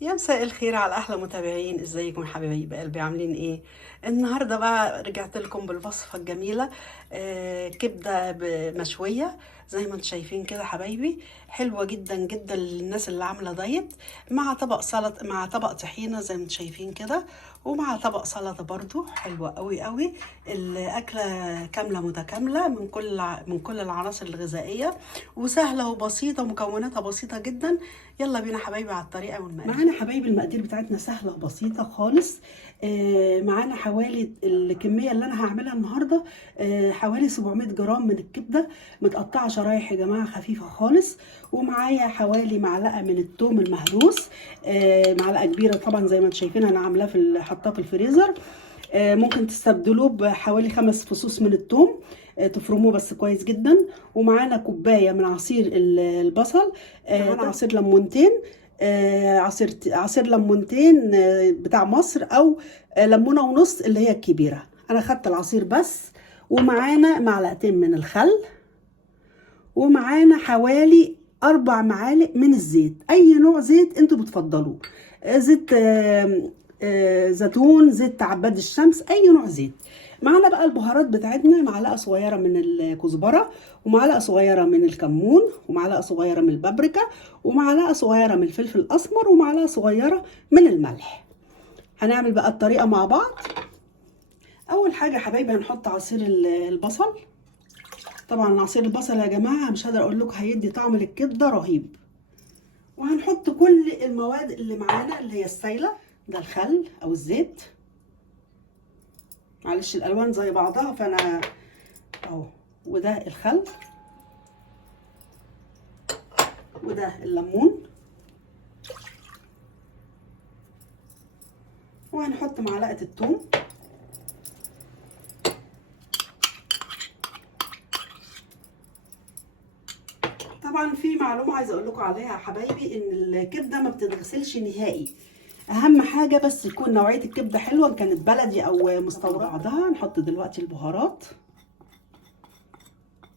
يا مساء الخير على احلى متابعين، ازيكم يا حبايب قلبي؟ عاملين ايه؟ النهارده بقى رجعت لكم بالوصفه الجميله. كبده مشويه زي ما انتم شايفين كده حبايبي، حلوه جدا جدا للناس اللي عامله دايت، مع طبق سلطه، مع طبق طحينه زي ما انتم شايفين كده، ومع طبق سلطه برضو حلوه قوي قوي. الاكله كامله متكامله من كل العناصر الغذائيه، وسهله وبسيطه، مكوناتها بسيطه جدا. يلا بينا حبايبي على الطريقه والمقادير. معانا حبايبي المقادير بتاعتنا سهله وبسيطه خالص. معانا حوالي الكميه اللي انا هعملها النهارده حوالي 700 جرام من الكبده متقطعه شرايح يا جماعه خفيفه خالص. ومعايا حوالي معلقه من الثوم المهروس، معلقه كبيره طبعا زي ما انتم شايفين، انا عاملاه حطاه في الفريزر. ممكن تستبدلوه بحوالي 5 فصوص من الثوم، تفرموه بس كويس جدا. ومعانا كوبايه من عصير البصل، معانا عصير ليمونتين، عصير ليمونتين بتاع مصر، او ليمونه ونص اللي هي الكبيره، انا خدت العصير بس. ومعانا معلقتين من الخل، ومعانا حوالي 4 معالق من الزيت، اي نوع زيت انتوا بتفضلوه، زيت زيتون، زيت عباد الشمس، اي نوع زيت. معانا بقى البهارات بتاعتنا، معلقه صغيره من الكزبره، ومعلقه صغيره من الكمون، ومعلقه صغيره من البابريكا، ومعلقه صغيره من الفلفل الاسمر، ومعلقه صغيره من الملح. هنعمل بقى الطريقه مع بعض. اول حاجه يا حبايبي هنحط عصير البصل. طبعا عصير البصل يا جماعه مش هقدر اقول لكم هيدي طعم للكبده رهيب. وهنحط كل المواد اللي معانا اللي هي السايله، ده الخل او الزيت، معلش الالوان زي بعضها فانا اهو، وده الخل، وده الليمون، وهنحط معلقه الثوم. طبعا في معلومه عايزه اقول لكم عليها يا حبايبي، ان الكبده ما بتتغسلش نهائي، اهم حاجه بس يكون نوعيه الكبده حلوه، ان كانت بلدي او مستورده. بعضها نحط دلوقتي البهارات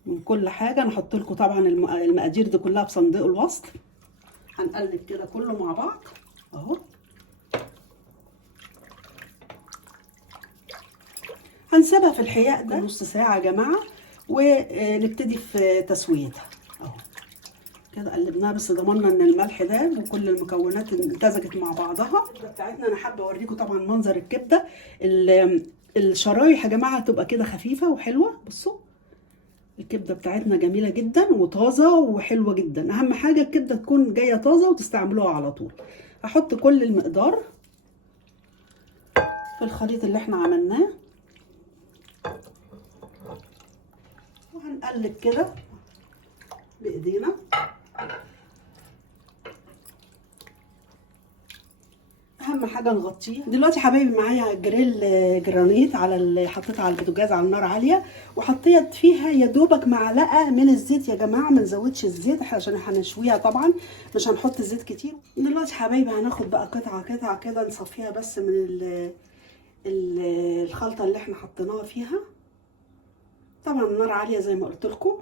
من كل حاجه، نحط لكم طبعا المقادير دي كلها في صندوق الوصف. هنقلب كده كله مع بعض اهو. هنسيبها في الحياء ده نص ساعه يا جماعه، ونبتدي في تسويتها اهو. كده قلبناها بس ضمننا ان الملح ده وكل المكونات امتزجت مع بعضها. الكبده بتاعتنا انا حابه اوريكم طبعا منظر الكبده. الشرايح يا جماعه تبقى كده خفيفه وحلوه. بصوا الكبده بتاعتنا جميله جدا وطازه وحلوه جدا، اهم حاجه الكبده تكون جايه طازه وتستعملوها على طول. هحط كل المقدار في الخليط اللي احنا عملناه، وهنقلب كده بايدينا. اهم حاجه نغطيه. دلوقتي حبايبي معايا جرانيت على حطيتها على البوتاجاز على النار عاليه، وحطيت فيها يا دوبك معلقه من الزيت يا جماعه، ما نزودش الزيت عشان هنشويها طبعا، مش هنحط زيت كتير. دلوقتي حبايبي هناخد بقى قطعه قطعه كده نصفيها بس من الخلطه اللي احنا حطيناها فيها. طبعا النار عاليه زي ما قلت لكم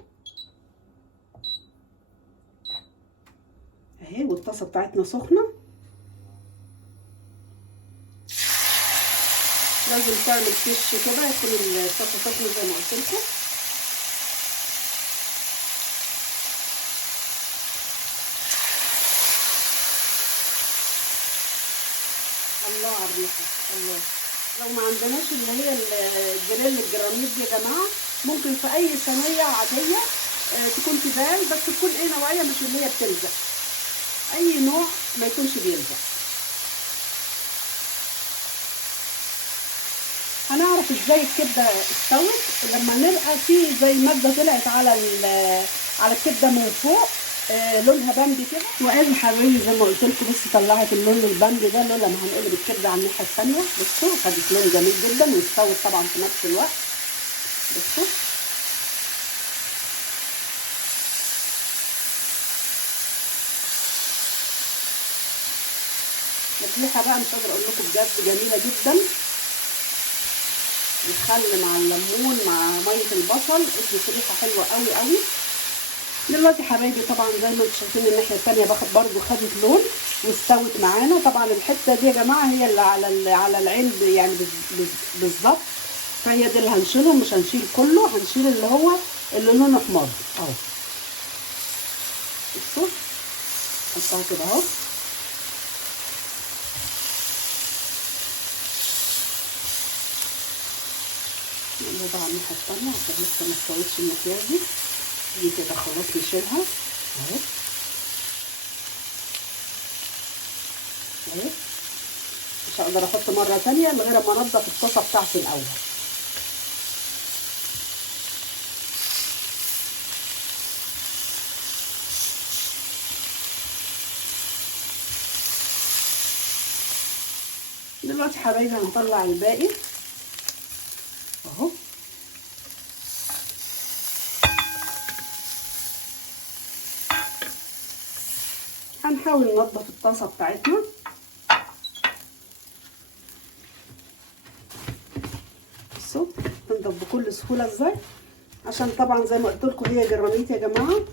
اهي، والطاسه بتاعتنا سخنه. لازم تعمل كش كده يكون الطاسه سخنه زي ما قلت لكم. الله على الريحه، الله. لو ما عندناش اللي هي الجرانيت دي يا جماعه، ممكن في اي صينيه عاديه تكون تيفال، بس تكون ايه نوعيه مش اللي هي بتلزق، اي نوع ما يكونش بيلزق. هنعرف ازاي الكبده استوت لما نلقى فيه زي ماده طلعت على الكبده من فوق، لونها بامبي كده. وادي حبايبي زي ما قلت لكم، بس طلعت اللون البامبي ده لون لما هنقلب الكبده على الناحيه الثانيه. بصوا خدت لون جميل جدا واستوت طبعا في نفس الوقت. بصوا الريحه بقى مش قادره اقول لكم بجد جميله جدا. الخل مع الليمون مع ميه البصل ادت ريحه حلوه قوي قوي. دلوقتي حبايبي طبعا زي ما انتم شايفين الناحيه الثانيه باخد برده خدت لون واستوت معانا. طبعا الحته دي يا جماعه هي اللي على العين يعني بالظبط، فهي دي اللي هنشيله، مش هنشيل كله، هنشيل اللي هو اللي لونه حمار اهو. بصوا حطها كده اهو. نقلبها على الناحيه الثانيه عشان لسه ما استوتش الناحيه دي كده خلاص نشيلها اهو. اهي مش هقدر احط مره ثانيه من غير ما انضف الطاسه بتاعتي الاول. دلوقتي حبايبي هنطلع الباقي اهو. هنحاول ننضف الطاسه بتاعتنا. بصوا تنضف بكل سهوله ازاي، عشان طبعا زي ما قلت لكم هي جرانيت يا جماعه.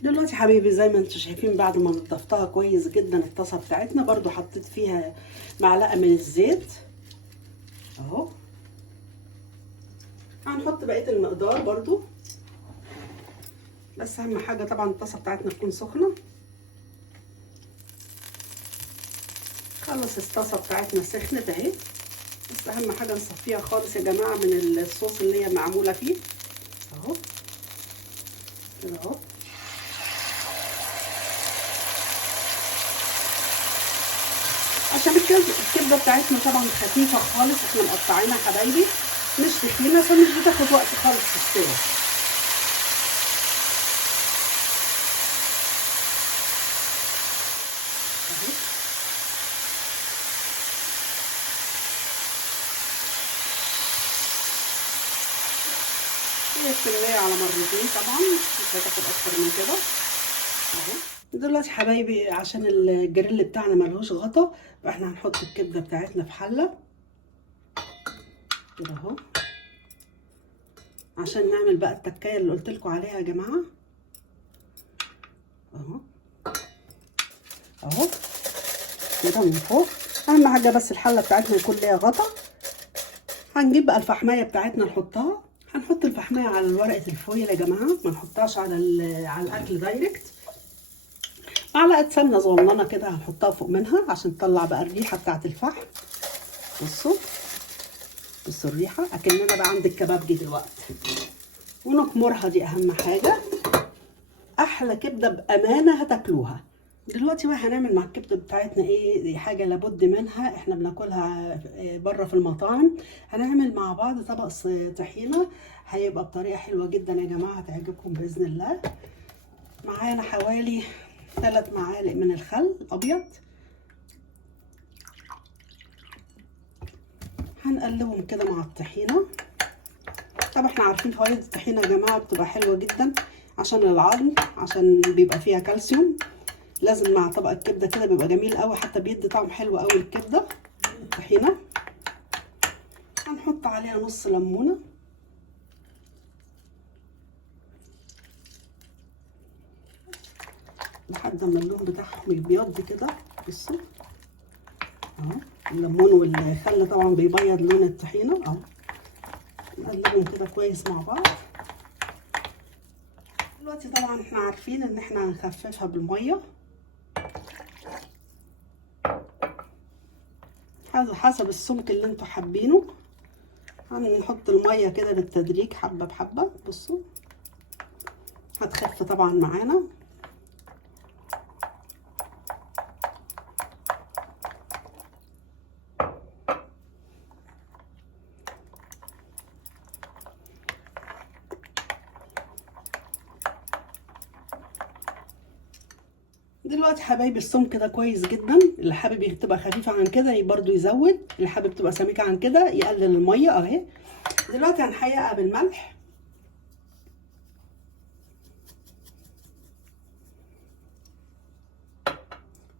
دلوقتي حبيبي زي ما انتم شايفين بعد ما نضفتها كويس جدا الطاسه بتاعتنا، برضو حطيت فيها معلقه من الزيت اهو. هنحط بقيه المقدار برضو، بس اهم حاجه طبعا الطاسه بتاعتنا تكون سخنه. خلص الطاسه بتاعتنا سخنت اهي، بس اهم حاجه نصفيها خالص يا جماعه من الصوص اللي هي معموله فيه اهو كده اهو. عشان الكبده بتاعتنا طبعا خفيفه خالص، احنا مقطعينها حبايبي مش تخينه، فمش بتاخد وقت خالص في السوا. هي الكمية على مرتين طبعا، مش هتاخد اكتر من كده اهو. دلوقتي حبايبي عشان الجريل بتاعنا ملهوش غطا، فاحنا هنحط الكبده بتاعتنا في حله كده اهو، عشان نعمل بقى التكايه اللي قلت لكم عليها يا جماعه اهو اهو كده من فوق. اهم حاجه بس الحله بتاعتنا يكون ليها غطا. هنجيب بقى الفحمايه بتاعتنا نحطها. هنحط الفحمايه على ورقه الفويل يا جماعه، ما نحطهاش على الاكل دايركت. معلقه سمنه صغننه كده هنحطها فوق منها عشان تطلع بقى الريحه بتاعه الفحم. بصوا الريحه اكننا بقى عند الكبابجي دلوقتي، ونكمرها، دي اهم حاجه. احلى كبده بامانه هتاكلوها. دلوقتي بقى هنعمل مع الكبده بتاعتنا ايه، دي حاجه لابد منها، احنا بناكلها بره في المطاعم. هنعمل مع بعض طبق طحينه، هيبقى بطريقه حلوه جدا يا جماعه، هتعجبكم باذن الله. معانا حوالي 3 معالق من الخل ابيض، هنقلبهم كده مع الطحينه. طبعا احنا عارفين فوائد الطحينه يا جماعه، بتبقى حلوه جدا عشان العظم، عشان بيبقى فيها كالسيوم. لازم مع طبق الكبده كده بيبقى جميل قوي، حتى بيدي طعم حلو قوي الكبده الطحينه. هنحط عليها نص ليمونه لحد ما اللون بتاعهم يبيض كده. بصوا اهو، الليمون والخل طبعا بيبيض لون الطحينه اهو. نقلبهم كده كويس مع بعض. دلوقتي طبعا احنا عارفين ان احنا هنخففها بالميه حسب السمك اللي انتوا حابينه. هنحط الميه كده بالتدريج حبه بحبه. بصوا هتخف طبعا معانا. دلوقتي حبايبي السمك ده كويس جدا، اللي حابب تبقى خفيفه عن كده برضو يزود، اللي حابب تبقى سميكه عن كده يقلل الميه اهي. دلوقتي هنحيقها بالملح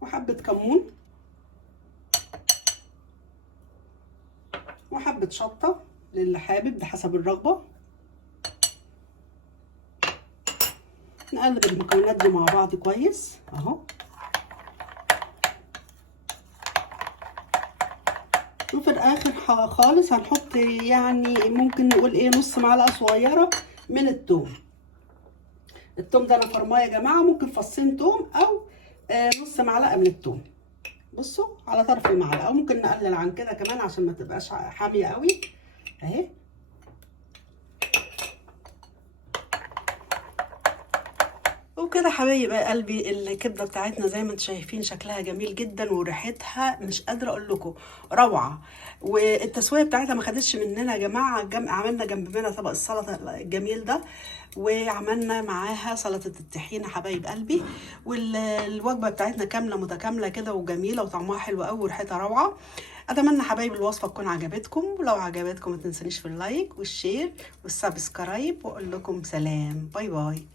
وحبه كمون وحبه شطه للي حابب، ده حسب الرغبه. هنقلب المكونات دي مع بعض كويس اهو. وفي الاخر خالص هنحط يعني ممكن نقول ايه نص معلقه صغيره من الثوم. الثوم ده انا فرماه يا جماعه، ممكن فصين ثوم او نص معلقه من الثوم. بصوا على طرف المعلقه، او ممكن نقلل عن كده كمان عشان ما تبقاش حاميه قوي اهي. وكده حبايب قلبي الكبده بتاعتنا زي ما انتم شايفين شكلها جميل جدا وريحتها مش قادره اقول لكم روعه. والتسويه بتاعتها ما خدتش مننا يا جماعه. عملنا جنب منها طبق السلطه الجميل ده، وعملنا معاها سلطه الطحينه حبايب قلبي. والوجبه بتاعتنا كامله متكامله كده وجميله وطعمها حلو قوي وريحتها روعه. اتمنى حبايب الوصفه تكون عجبتكم، ولو عجبتكم ما تنسونيش في اللايك والشير والسبسكرايب، واقول لكم سلام باي باي.